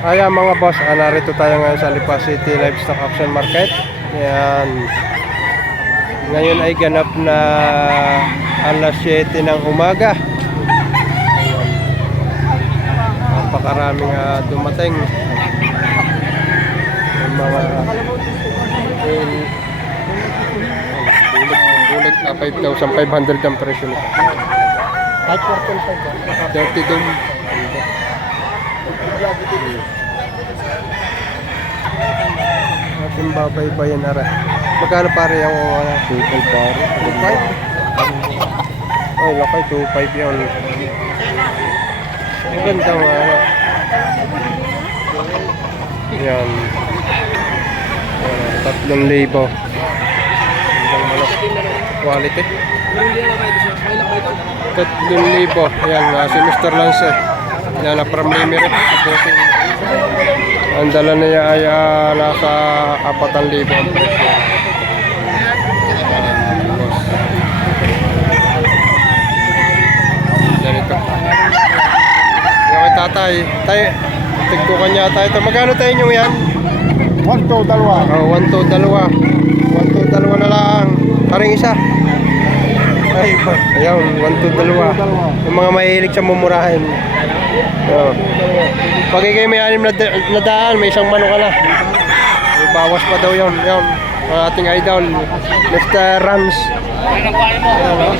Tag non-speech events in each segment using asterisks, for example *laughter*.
Ayan mga boss, ah, narito tayo ngayon sa Lipa City Livestock Auction Market. Ayan. Ngayon ay ganap na alas 7 ng umaga. Ayan. Napakaraming ah, dumating. Yung mga bulik, ah, 5,500 ang presyo nito. Kahit 4.5 30 dum. Ating babaybayan rin. Magkano pare yung ano? 2.5 pare. 2.5? Ay, lakay. 2.5 yun. Ang ganda nga ano. Yan. Yan, tatlong libo. Ang manok. Quality. Tatlong libo. Yan, uh, si Mr. Lance. Yan, na from Limerick. Ang dala niya ay uh, nasa 4,000 ang presyo. Ganito. Yung kay tatay. Tay, tigtukan niya tayo ito. Magkano tayo nyo yan? 1 to dalawa. Oh, 1 to dalawa. 1 to dalawa na lang. Paring isa. Ay? Ayun, 1 to dalawa. Yung mga mahilig sa mumurahin. Oh. Pag kayo may anim na, na daan, may isang manok ka na. May bawas pa daw yun. Yun. Ang ating idol, Mr. Rams. Ayan, oh.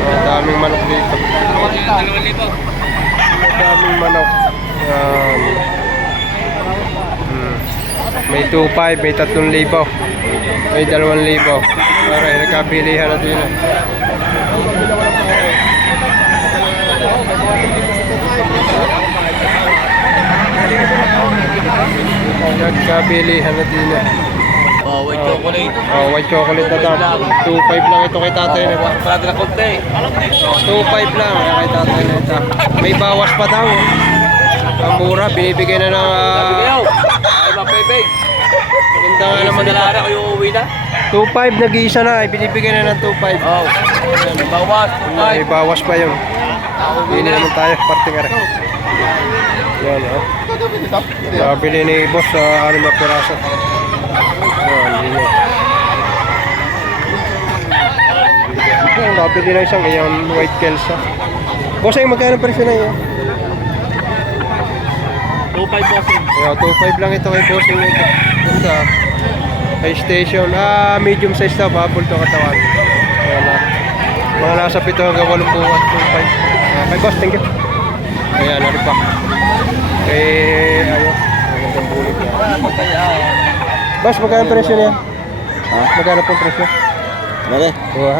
Oh, daming manok dito. Daming manok. Hmm. May 2.5, may 3,000. May 2,000. Para nagkabilihan na din. Eh. Nagkabilihan na eh. Oh, white chocolate. Oh, white chocolate na daw. 2.5 lang ito kay tatay. Parang na konti. 2.5 lang kay tatay na ito. May bawas pa daw. Ang mura, binibigay na ng... Ah, kayo. Ay, bebek. Ganda nga naman ito. Dala kayo uuwi na. 2.5 nag-iisa na, ibinibigay na ng 2.5. Oh. Bawas. May bawas pa yun. Hindi naman tayo, parting nga rin. Yan, oh. Nabili ni boss sa anim na piraso. Yan, hindi niya. Yan, nabili na isang iyon, white kelsa. Boss, ay magkano presyo na yun? 2.5 bossing. Yeah, 2.5 lang ito kay bossing nito. Ganda. High station. Ah, medium size na. Bubble to katawan. Ayan na. Mga nasa 7 hanggang 8 buwan. 2.5. Ah, kay boss, thank you. Ayan, ano pa. Kay, ayun. Magandang bulit niya. Boss, magkano ang presyo niya? Ha? Magkano pong presyo? Mali. Buha.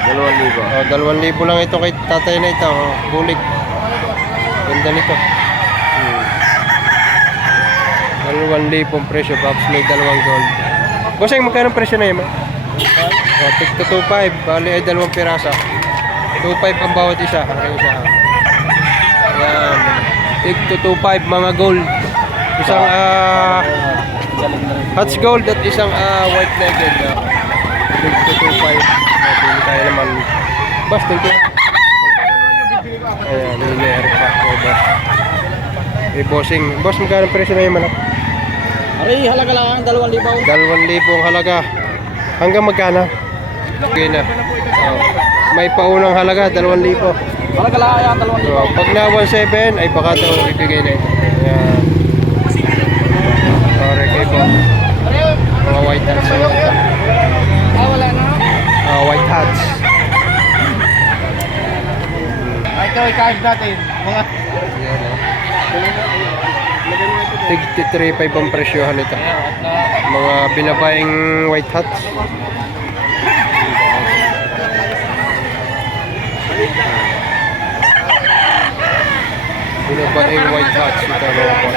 Dalawang libo. Oh, dalawang libo lang ito kay tatay na ito. Oh, bulik. Ganda nito. Hmm. Dalawang libong presyo. Pops may dalawang gold. Bossing, magkano ang presyo na yun? ma? Oh, tig to 2.5. Bali ay dalawang pirasa. 2.5 ang bawat isa. Ang isa. Ayan. Tig 225 mga gold. Isang uh, Hats gold at isang uh, white legged. Uh, Tig 225. Mabili tayo naman. Boss, thank you. Ayan, may meron pa. Oh, boss. May bossing. Boss, magkano presyo na yung manok? Aray, halaga lang ang 2,000. 2,000 ang halaga. Hanggang magkano? Okay na. Oh. May paunang halaga, 2,000. Wala kalaya, dalawang So, pag na 1.7 ay baka daw ibigay na ito. Ayan. Sorry kay po. Mga white hats. Ah, wala na. Ah, white hats. Ito ay cash natin. Mga... Ayan, oh. Tig 3.5 ang presyohan ito. Ah, Mga binabayang white hats. Binabaing white hats ito mga boss.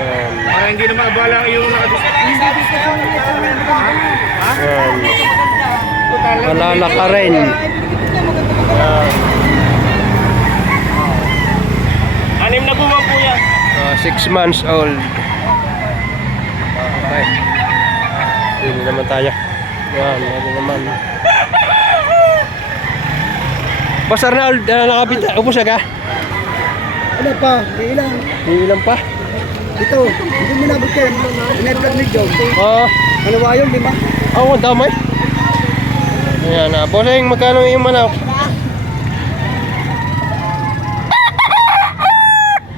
Ayan. Para hindi naman abala yung. Ayan. Malala ka rin. Ayan. Anim na buwan po yan. Uh, six months old. Okay. Hindi naman tayo. Yan, ano naman. Boss Arnold, uh, nakabit, ubos na ka? Ano pa? Ilang? Ilan pa? Ito, hindi mo nabot yan. Pinag-vlog ni Joe. Oo. Ano ba yun, lima? Oo, ang damay. Ayan na. Bossing, magkano yung manok?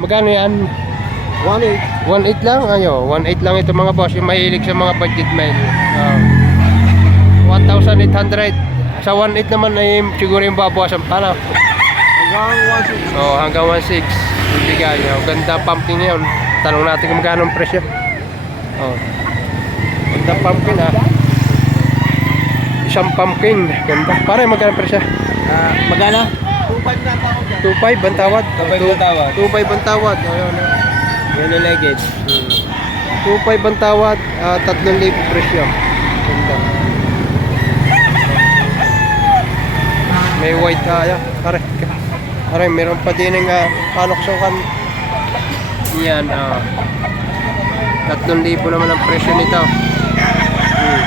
Magkano yan? 1.8. 1.8 lang? Ayo, 1.8 lang ito mga boss. Yung mahilig sa mga budget mail. Oo. 1,800. Sa 1.8 naman ay siguro yung babawasan pa na. Hanggang 1.6. Oo, hanggang 1.6. Yung bigay. Oh, ganda pumpkin yun. Tanong natin kung magkano ang presyo. Oh. Ganda pumpkin ah. Isang pumpkin. Ganda. Pare, magkano ang presyo? Ah, magana? 2.5 na pa ako dyan. 2.5 ang tawad. 2.5 ang tawad. 2.5 ang tawad. Ayun. ah. Yellow legged. 2.5 ang tawad. ah, 3,000 presyo. Ganda. May white ah, ayan. Pare. Pare, meron pa din ng uh, panoksokan. Yan, ah. 3,000 naman ang presyo nito. Hmm.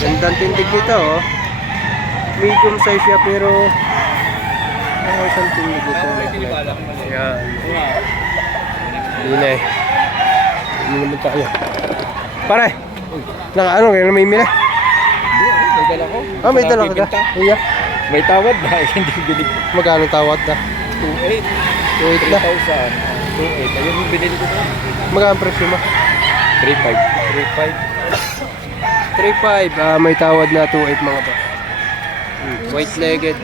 Gandang tindig nito, oh. Medium size siya pero ano isang tindig ito. Yan. Hindi na eh. Hindi naman tayo. Pare! Naka ano, kaya namimili? May dala ko. Ah, may dala ka ka? Iya. May tawad ba? *laughs* Hindi binig. Magkano tawad na? 2.8. 2.8 na. 3,000. 2.8. Ayun yung binili ko na. Magkano presyo mo? 3.5. 3.5. Ah, may tawad na 2.8 mga boss. Hmm. White legged.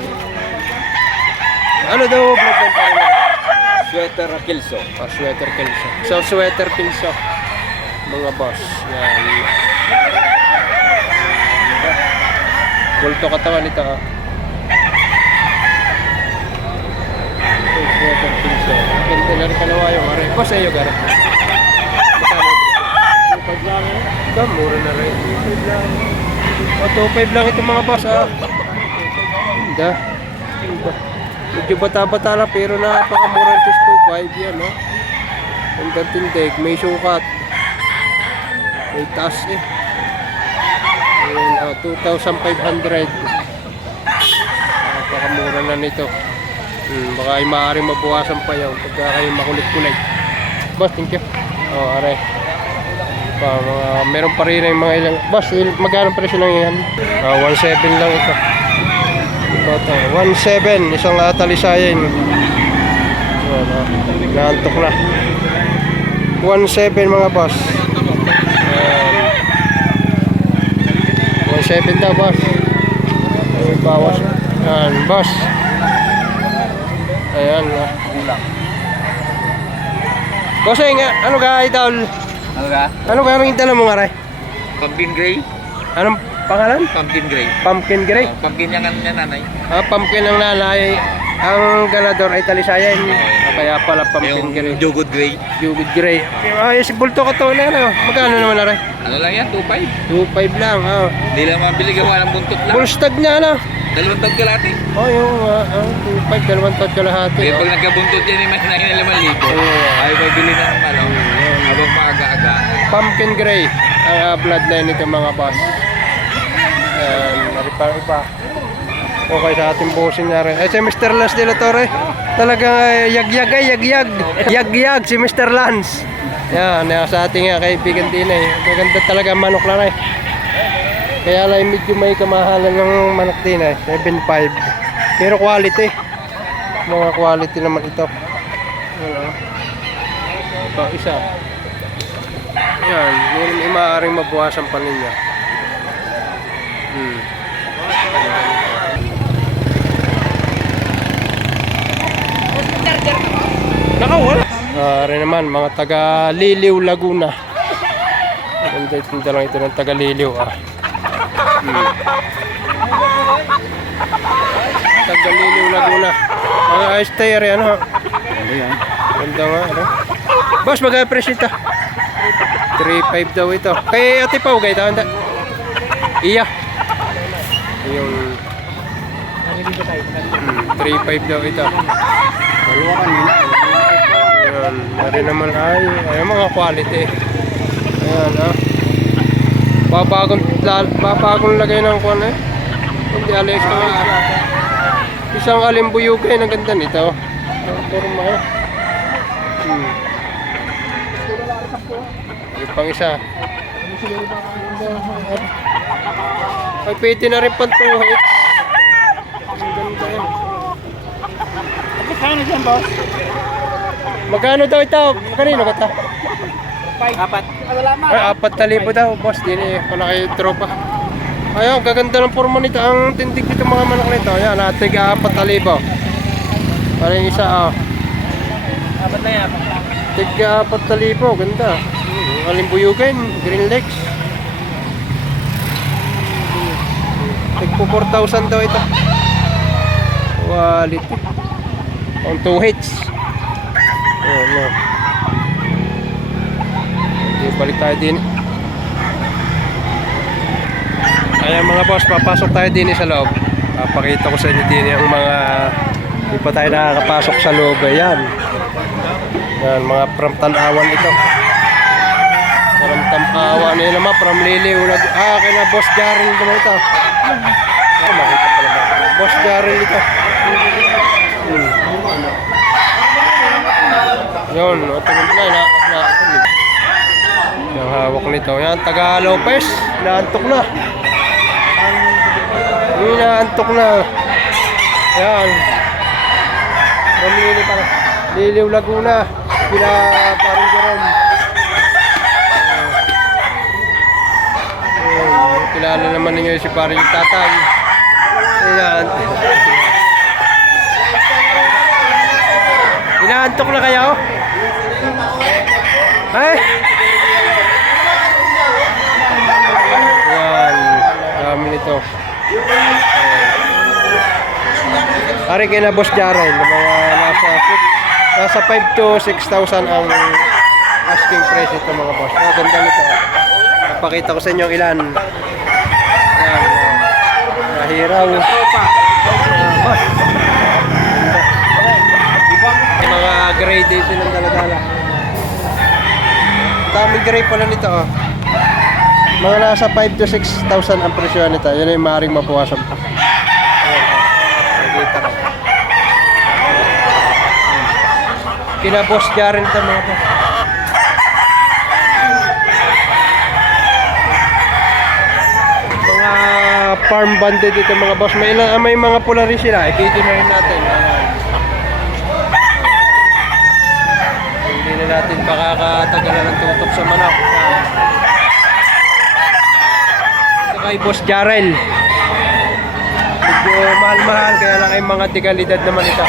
Ano daw vlog ng pare? Sweater Kilso. Ah, sweater pilso. So, sweater pilso. Mga boss. Yan. Bulto katawan nito ah. Okay, sweater pilso. Ganda na rin kalawa yung are. Boss, sa'yo gara. 2.5 lang eh. Ito, mura na rin. 2.5 lang. O, 2.5 lang ito mga boss ah. Ganda. Ganda. Medyo bata-bata lang pero napakamura ito sa 2.5 yan no. Ang tindig, may sukat. May taas eh. Ayan, ah, 2,500. Napakamura na nito. Hmm, baka ay maaaring mabawasan pa yan pagka kayo makulit-kulit. Boss, thank you. Oh, are. Pa, mga, meron pa rin yung mga ilang. Boss, il, magkano presyo lang yan? Ah, 1.7 lang ito. Ito, 1.7, isang uh, talisayan. Ayan, ah, naantok na. 1.7 mga boss. Ayan. 1.7 daw boss. Ay, bawas. Ayan, boss. Ayan. ah. Bossing, ah, ano ka idol? Ano ka? Ano ka ang dala mo nga rin? Pumpkin gray? Anong pangalan? Pumpkin gray. Pumpkin gray. Oh, pumpkin yung nanay. Ah, pumpkin ng nanay. Ang ganador ay talisayan. Ah, kaya pala pumpkin gray. Yung jugod gray. Jugod gray. Ay, si bulto ka to na ano. Magkano naman na rin? Ano lang yan? 2.5. 2.5 lang. Ah. Hindi lang mabili gawa ng buntot lang. Full stag na ano. Dalawang taon kalate. Oh, yung uh, uh, 2.5, dalawang taon kalahati. Kaya Oh. pag nagkabuntot yan, may mahinahin na 5,000. Yeah. Ay, bibili ng ano, habang maaga-aga. Pumpkin gray. Ang uh, bloodline nito mga boss. Yan, maripang iba. Okay sa ating bossing na rin. Eh, si Mr. Lance de la Torre. Talagang uh, yagyag ay yagyag. Yagyag si Mr. Lance. Yan, yan sa ating uh, kaibigan din eh. Maganda talaga manok lang eh. Kaya lang medyo may kamahalan ng manok din eh. 7.5. Pero quality. Mga quality naman ito. Ano? Ito, isa. Yan, yun maaaring mabuhasan pa ninyo. Hmm. Nakawala. Ah, rin naman, mga taga Liliw, Laguna. Maganda itong dalang ito ng taga Liliw. Ah. Hmm. Taga Liliw, Laguna. Mga stay rin, ano? Ano yan? Ganda nga, ano? Boss, magkaya presyo ito? 3.5 daw ito. Kay Ate Pau, kay tanda. Iya. Yung... Hmm, 3.5 daw ito. Ayan, nari naman ay, ay mga quality. Ayan, ha. Babagong, la- babagong lagay ng kwan eh. Hindi alis ko. Isang alimbuyugay na ganda nito. Forma yan. Hmm. Yung pang isa. Ay, pwede na rin pang 2H. Ang ganda yan. Magkano dyan, boss? Magkano daw ito? Kanino ba ito? Apat. Wala. Ay, apat na libo daw, boss. Di na pala kayo tropa. Ayun, gaganda ng forma nito. Ang tindig nito mga manok nito. Ayan, ating apat na libo. Parang isa, ah. Apat na yan. Tiga apat na libo, ganda. Alimbuyugin, Green Lakes. Tigpo 4,000 daw ito. Quality. Ang 2 hits. Oh, no. Okay, balik tayo din. Kaya mga boss, papasok tayo din sa loob. Papakita ko sa inyo din yung mga hindi pa tayo nakakapasok sa loob. Ayan. Yan, mga from Tanawan ito. From Tanawan nila naman, from Liliw. Ah, kaya na Boss Jarrell naman ito. Makita pala ba? Boss Jarrell ito. Hmm. Yun, tingin na, na, na, yung hawak nito. Yan, taga Lopez, naantok na. Inaantok na. Yan. From Liliw pala. Liliw Laguna. Pila parang. Uh, kilala naman ninyo si parang tatay. Ayan. Inaantok na kayo? Ay! Ayan. Dami nito. Ari kay na Boss Jarrell, mga nasa nasa 5 to 6,000 ang asking price ito mga boss. Ang ganda nito. Napakita ko sa inyo ilan. Ayan. Uh, nahiraw. Ah, boss. May mga gray din silang daladala. Daming gray pala nito oh. Mga nasa 5 to 6,000 ang presyo nito. Yan ay maaaring mabawasan pa. Nakikita ko. Kina Boss Jaren ito mga boss. Mga farm banded ito mga boss. May, ilang, may mga pula rin sila. I-video na rin natin. Ayan. Hindi na natin makakatagalan ng tutok sa manok. Ito kay Boss Jarel. Medyo mahal-mahal kaya lang ay mga tigalidad naman ito.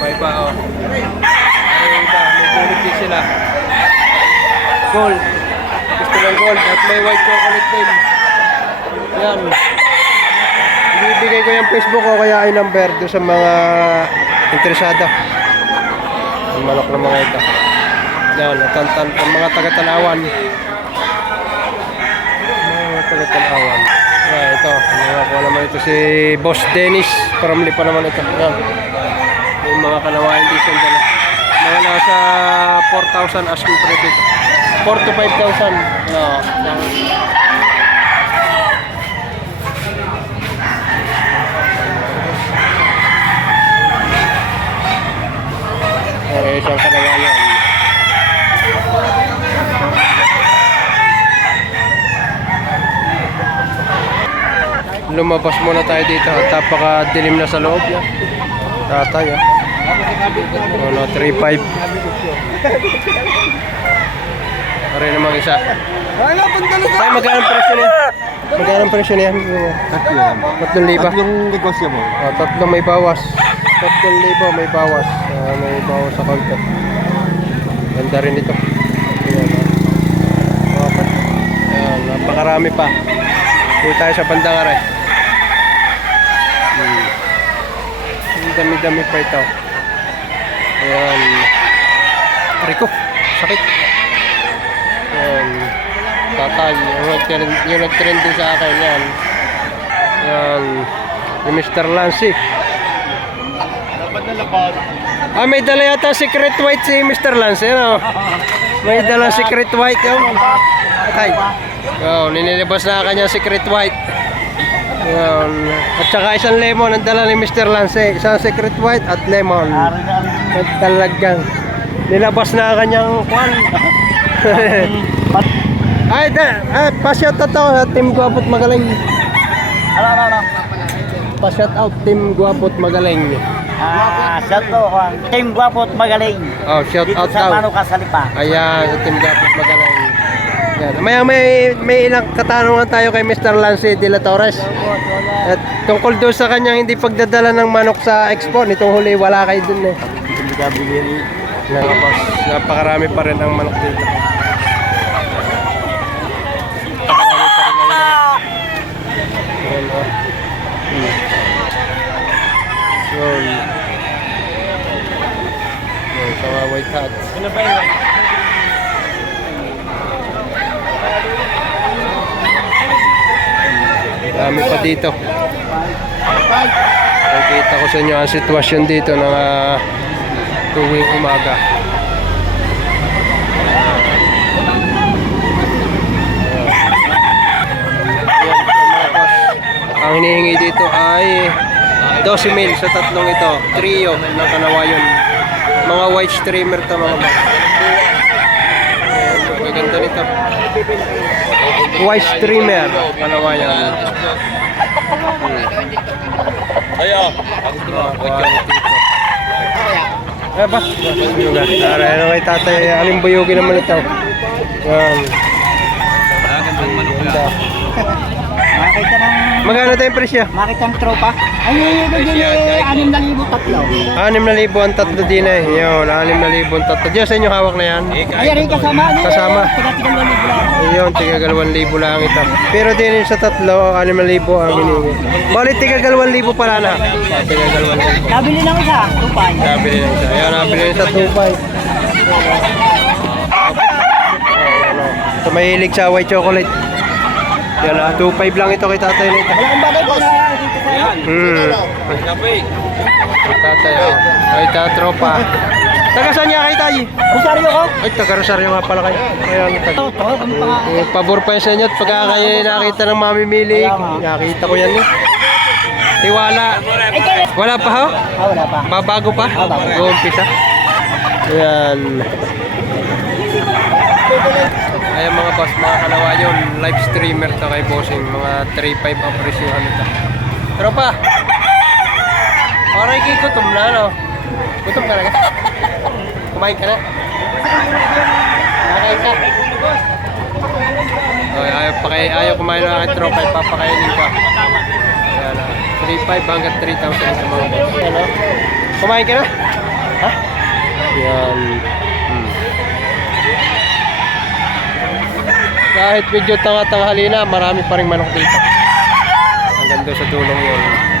Iba oh. May din sila. Gold. Gusto ng gold at may white chocolate din. Yan. Ibibigay ko yung Facebook ko kaya ay number doon sa mga interesado. Ang manok ng mga ito. Yan, natantan ang mga taga-tanawan. Mga taga-tanawan. Yan, ito. Mga naman ito si Boss Dennis. Paramli pa naman ito. Yan. Yung mga kanawain dito. Mga nasa 4,000 asking price ito. 4 to 5,000. Yeah. Okay, isang kanawayan. Lumabas muna tayo dito at napakadilim na sa loob yan. Tatay ah. Ano, 3.5. Pare namang isa. Ay, magkano ang presyo niya? Magkano ang presyo niya? Tatlong liba. Tatlong negosyo mo. Oh, tatlong may bawas. Tatlong libo may bawas. Ah, may bawas sa counter. Ganda rin ito. Ayan, napakarami pa. Dito tayo sa bandang aray. Hmm. Ang dami-dami pa ito. Ayan. Rico, sakit. Ayan. Tatay, yung nag-trend, yung nag-trend din sa akin yan. Ayan. Yung Mr. Lancy. Ah, may dala yata secret white si Mr. Lance, ano? May dala secret white, yun. Tay. Oh, ninilabas na kanya secret white. Yun. At saka isang lemon ang dala ni Mr. Lance. Isang secret white at lemon. At talagang nilabas na ang kanyang kwan. *laughs* Ay, da, ah, pa-shout out ako sa Team Guwapot Magaling. Ano, ano, ano? Pa-shout out Team Guwapot Magaling. Ah, shout to, Juan. Team Guapo at Magaling. Oh, shout Dito out sa daw. Mano Kasalipa. Ayan, sa Team Guwapot Magaling. Yan. Maya may, may ilang katanungan tayo kay Mr. Lance de la Torres. At tungkol doon sa kanyang hindi pagdadala ng manok sa expo, nitong huli wala kayo dun eh. Hindi ka napakarami pa rin ang manok dito. Napakarami pa rin ang manok. Ayan, oh. Hmm. Yun. Yun, sa mga white hats. Dami pa dito. Nakikita ko sa inyo ang sitwasyon dito ng ah, tuwing umaga. Ang hinihingi dito ay 12 mil sa tatlong ito. Trio ng kanawayon. Mga white streamer to mga. Ayan, Magaganda nito. White streamer kanawayan. Ayo. Eh ba? Tara, ano kay tatay, aling buyugin naman ito. Yan. Gandang manok Ganda. Magkano tayong presyo? Makita ng tropa. Ay, yun, yun, yun, yun, anim na libo tatlo. 6,000 ang tatlo din eh. Yun, 6,000 ang tatlo. Diyan sa inyo hawak na yan. Ay, rin kasama. Kasama. Tiga-tiga ng libo lang. Ayun, tiga 2,000 lang ito. Pero din yun sa tatlo, 6,000 ang hiningi. Balik tiga 2,000 pala na. Ah, Tiga 2,000. Nabili ng isa, tupay. Nabili na isa. Ayan, nabili na isa 2,500. Ano, Sa mahilig sa white chocolate. Yan ah, 2,500 lang ito kay tatay nito. Wala kang bagay na sa iyo. Hmm. Kape. Kay tatay oh. Ay, tatropa. Taga saan niya kay tayo? Rosario ko. Ay, taga Rosario nga pala kayo. Ayan, taga. Ito, ito, nga. Eh, pabor pa yan sa inyo at pagka kayo nakita ng mamimili, nakita ko yan eh. Tiwala. Wala pa ho? Ah, wala pa. Babago pa? Ah, bago. Mag-uumpisa. Ayan. Ayan mga boss, mga kanawayon, live streamer to kay bossing, mga 3.5 ang presyohan nito. Pero pa, Aray kay gutom na, no? Gutom ka na ka? Kumain ka na? Nakain ka? Ay, ayaw, pa kay, ayaw kumain ng aking tropa, papakainin ka. Ayan, ah, 3.5 hanggang 3,000 sa mga boss. Ayan, oh. Kumain ka na? Ha? Yan. Kahit medyo tanga-tanghali na, marami pa rin manok dito. Hanggang doon sa dulong yun.